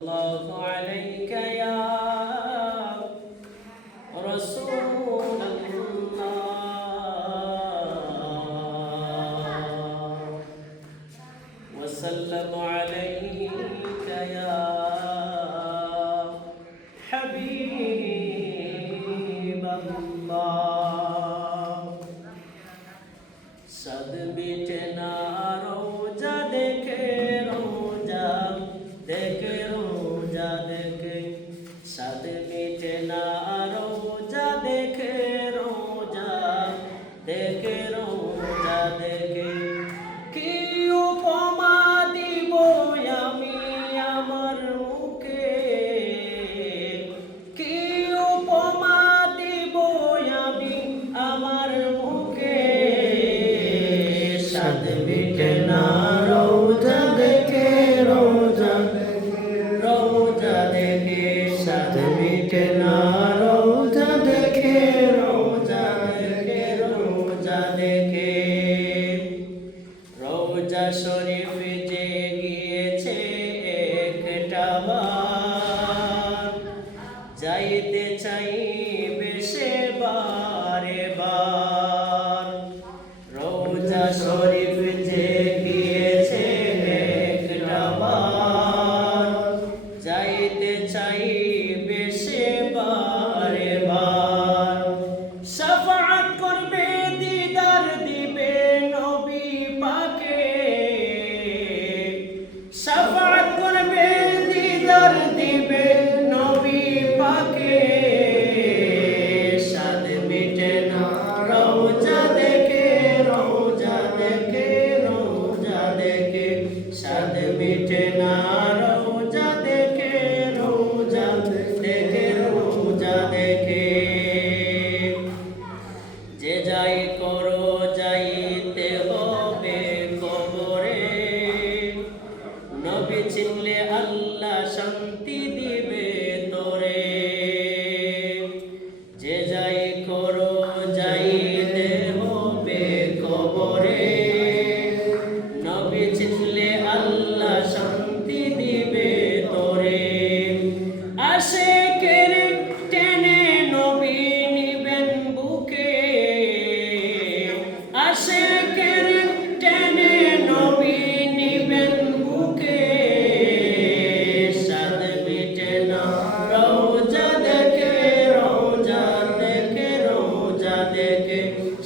الله عليك يا رسول الله وسلم عليك يا حبيب الله सद मिटना रोजा देखे सद मिटना रोजा देखे কি উপমা দিব আমি আমার মুখে কি উপমা দিব আমি আমার মুখে সদ মিটনা রোজা দেখে सद मिटना रोजा देखे रोजा शरीफ जे গিয়েছে একটা বার যাইতে চাইবে সে বারে বার রোজা শরীফ যে গিয়েছে একটা বার যাইতে চাইবে সে বারে বার শাফাআত করবে দিদার দিবে নবী পাকে শাফাআত করবে দিদার দিবে নবী পাকে সাদ মিটে না রোজা দেখে সাদ মিটে না রোজা দেখে যে যাই করো যাইতে হবে কবরে নবী চিনলে আল্লাহ শান্তি দিবে তোরে যে যাই করো যাইতে হবে কবরে নবী চিনলে আল্লাহ শান্তি দিবে তোরে আশিকের টেনে নবী নিবেন বুকে আশিকের টেনে নবী নিবেন বুকে সাদ মিটে না রোজা দেখে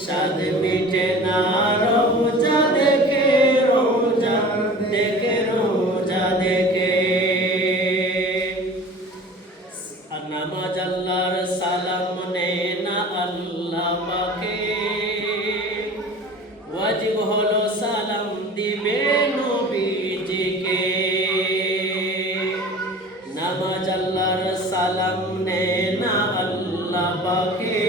সাদ মিটে না রোজা দেখে নামাজ আল্লাহর সালাম নেয় না আল্লাহ পাকে ওয়াজিব হলো সালাম দিবে নবীজিকে নামাজ আল্লাহর সালাম নেয় না আল্লাহ পাকে